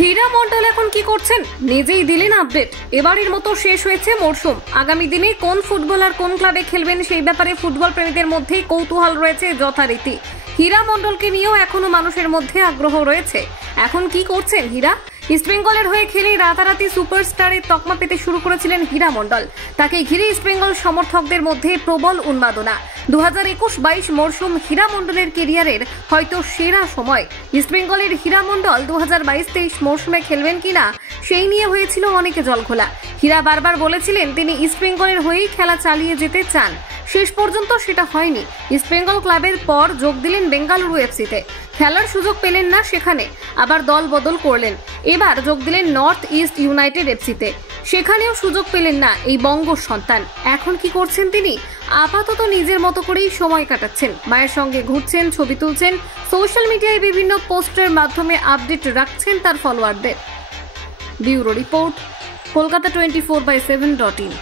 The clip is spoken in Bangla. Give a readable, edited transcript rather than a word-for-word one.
হীরা মণ্ডল এখন কি করছেন নিজেই দিলেন আপডেট। এবারের মতো শেষ হয়েছে মরশুম। আগামী দিনে কোন ফুটবলার কোন ক্লাবে খেলবেন সেই ব্যাপারে ফুটবল প্রেমীদের মধ্যে কৌতূহল রয়েছে যথারীতি। হীরা মণ্ডলকে নিয়েও এখনো মানুষের মধ্যে আগ্রহ রয়েছে। এখন কি করছেন হীরা? ইস্টবেঙ্গলের হয়ে খেলে রাতারাতি সুপারস্টারের তকমা পেতে শুরু করেছিলেন হীরা মণ্ডল। তাকে ঘিরে ইস্টবেঙ্গল সমর্থকদের মধ্যে প্রবল উন্মাদনা। 2021-22 মরশুম হীরা মণ্ডলের কেরিয়ারের হয়তো সেরা সময়। ইস্টবেঙ্গলের হীরা মণ্ডল 2022-23 মরশুমে খেলবেন কিনা সেই নিয়ে হয়েছিল অনেকে জলঘোলা। হীরা বারবার বলেছিলেন তিনি ইস্টবেঙ্গলের হয়েই খেলা চালিয়ে যেতে চান। শেষ পর্যন্ত সেটা হয়নি। ইস্টবেঙ্গল ক্লাবের পর যোগ দিলেন বেঙ্গালুরু এফসিতে। খেলার সুযোগ পেলেন না সেখানে, আবার দল বদল করলেন। এবার যোগ দিলেন নর্থ ইস্ট ইউনাইটেড এফসিতে। সেখানেও সুযোগ পেলেন না এই বঙ্গ সন্তান। এখন কি করছেন তিনি? আপাতত নিজের মতো করেই সময় কাটাচ্ছেন। মায়ের সঙ্গে ঘুরছেন, ছবি তুলছেন, সোশ্যাল মিডিয়ায় বিভিন্ন পোস্টের মাধ্যমে আপডেট রাখছেন তার ফলোয়ারদের। Bureau report, Kolkata 24/7.in।